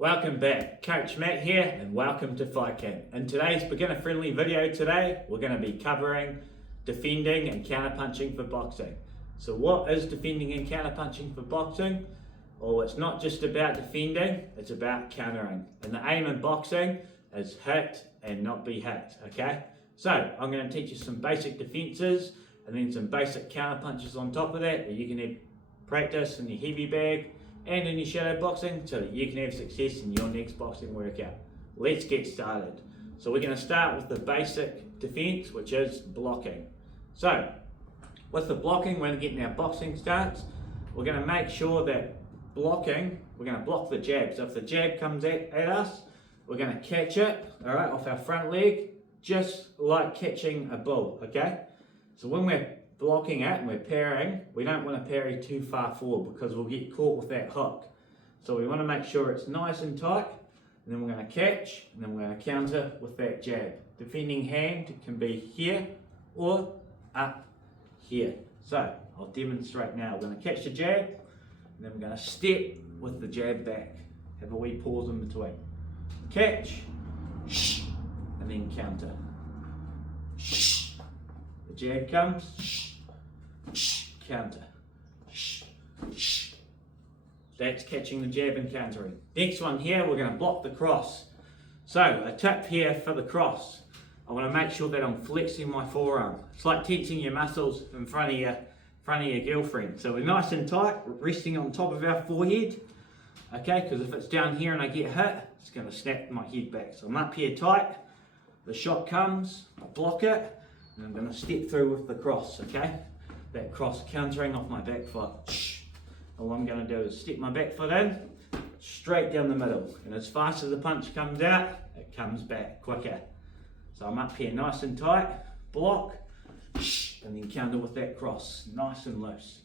Welcome back, Coach Matt here and welcome to Fight Camp. In today's beginner friendly video today, we're going to be covering defending and counter-punching for boxing. So what is defending and counter-punching for boxing? Well, it's not just about defending, it's about countering. And the aim in boxing is hit and not be hit, okay? So I'm going to teach you some basic defenses and then some basic counter-punches on top of that you can practice in your heavy bag and in your shadow boxing so that you can have success in your next boxing workout. Let's get started. So we're going to start with the basic defense, which is blocking. So with the blocking, when getting our boxing starts, we're going to make sure that blocking, we're going to block the jab. So if the jab comes at us, we're going to catch it, all right, off our front leg, just like catching a bull, okay? So when we're blocking it and we're parrying, we don't want to parry too far forward because we'll get caught with that hook. So we want to make sure it's nice and tight, and then we're going to catch, and then we're going to counter with that jab. Defending hand can be here or up here. So I'll demonstrate now. We're going to catch the jab, and then we're going to step with the jab back. Have a wee pause in between. Catch, and then counter. The jab comes, counter. That's catching the jab and countering. Next one here, we're going to block the cross. So a tip here for the cross. I want to make sure that I'm flexing my forearm. It's like tensing your muscles in front of your girlfriend. So we're nice and tight, resting on top of our forehead. Okay, because if it's down here and I get hit, it's going to snap my head back. So I'm up here tight. The shot comes, I block it, and I'm going to step through with the cross, okay? That cross countering off my back foot. All I'm going to do is step my back foot in, straight down the middle. And as fast as the punch comes out, it comes back quicker. So I'm up here nice and tight, block, and then counter with that cross, nice and loose.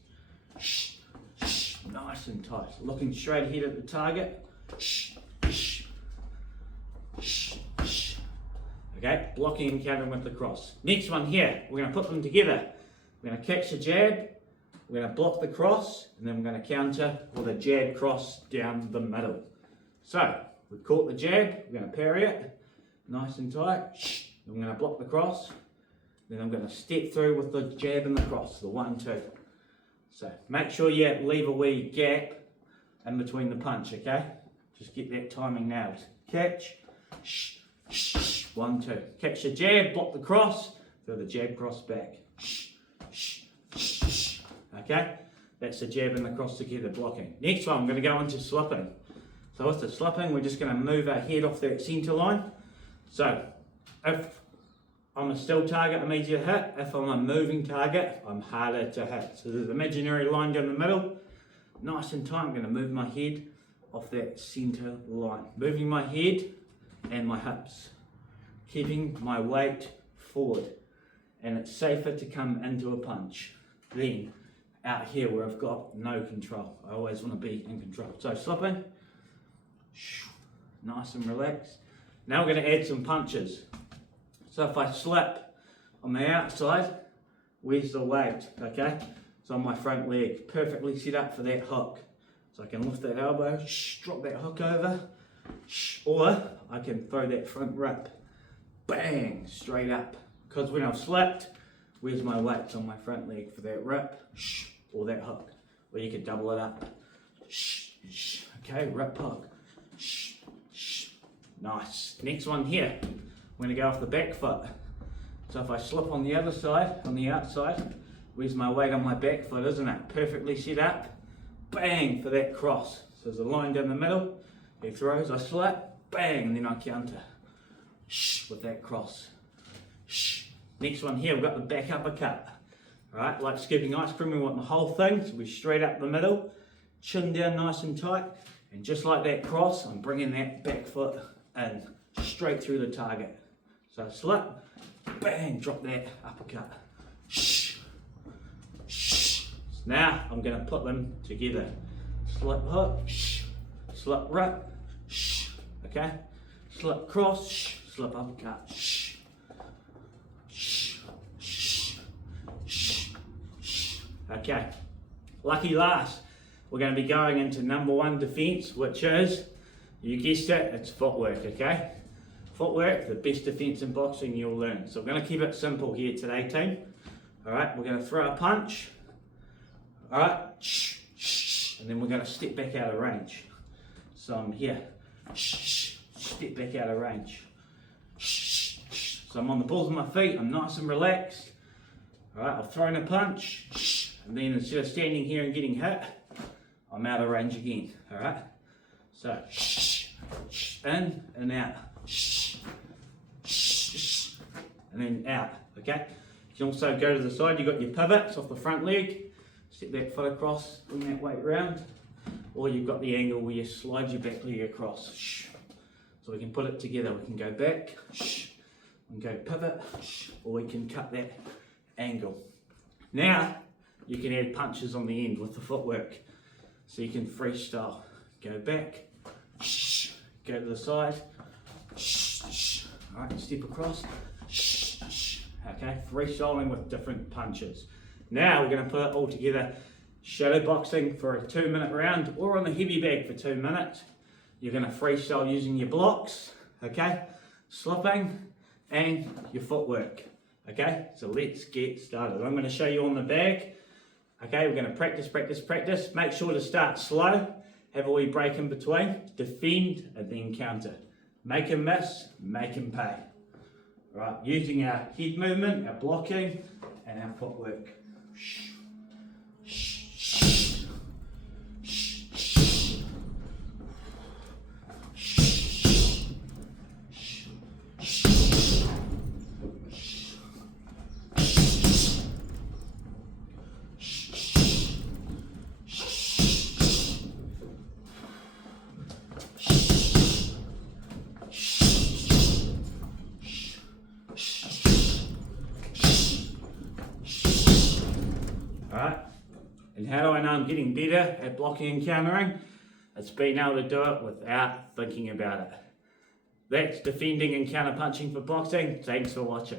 Nice and tight. Looking straight ahead at the target. Okay, blocking and countering with the cross. Next one here, we're going to put them together. We're going to catch the jab, we're going to block the cross, and then we're going to counter with a jab cross down the middle. So, we've caught the jab, we're going to parry it, nice and tight. I'm going to block the cross, then I'm going to step through with the jab and the cross, the 1-2. So, make sure you leave a wee gap in between the punch, okay? Just get that timing nailed. Catch, 1-2. Catch the jab, block the cross, throw the jab cross back. Okay, that's the jab and the cross together, blocking. Next one, I'm going to go into slipping. So with the slipping, we're just going to move our head off that centre line. So if I'm a still target, I'm easier to hit. If I'm a moving target, I'm harder to hit. So there's an imaginary line down the middle. Nice and tight, I'm going to move my head off that centre line. Moving my head and my hips. Keeping my weight forward. And it's safer to come into a punch than out here where I've got no control. I always want to be in control. So slipping, nice and relaxed. Now we're going to add some punches. So if I slip on the outside, where's the weight? Okay, it's on my front leg, perfectly set up for that hook. So I can lift that elbow, drop that hook over, or I can throw that front rip, bang, straight up. Because when I've slipped, where's my weight? It's on my front leg for that rip or that hook. Or you could double it up. Okay, rip hook. Nice. Next one here. I'm going to go off the back foot. So if I slip on the other side, on the outside, where's my weight on my back foot, isn't it? Perfectly set up. Bang for that cross. So there's a line down the middle. He throws, I slip, bang, and then I counter. With that cross. Next one here, we've got the back uppercut. Alright, like scooping ice cream, we want the whole thing, so we're straight up the middle, chin down nice and tight, and just like that cross, I'm bringing that back foot in, straight through the target. So slip, bang, drop that uppercut. Now I'm going to put them together. Slip hook, slip rip, okay? Slip cross, slip uppercut. Okay, lucky last. We're going to be going into number one defense, which is You guessed it, it's footwork, okay? Footwork, the best defense in boxing you'll learn. So we're going to keep it simple here today, team. Alright, we're going to throw a punch. Alright, and then we're going to step back out of range. So I'm here, step back out of range. So I'm on the balls of my feet, I'm nice and relaxed. Alright, I've thrown a punch, and then instead of standing here and getting hit, I'm out of range again. Alright, so in and out, and then out, okay? You can also go to the side, you've got your pivots off the front leg, step that foot across, bring that weight around, or you've got the angle where you slide your back leg across. So we can put it together, we can go back, we can go pivot, or we can cut that angle. Now, you can add punches on the end with the footwork. So you can freestyle, go back, go to the side, alright, step across, okay, freestyling with different punches. Now we're going to put it all together, shadow boxing for a 2-minute round, or on the heavy bag for 2 minutes. You're going to freestyle using your blocks, okay, slipping, and your footwork, okay. So let's get started. I'm going to show you on the bag, okay. We're going to practice, practice, practice. Make sure to start slow, have a wee break in between, defend, and then counter. Make him miss, make him pay. Right, using our head movement, our blocking, and our footwork. Alright, and how do I know I'm getting better at blocking and countering? It's being able to do it without thinking about it. That's defending and counter punching for boxing. Thanks for watching.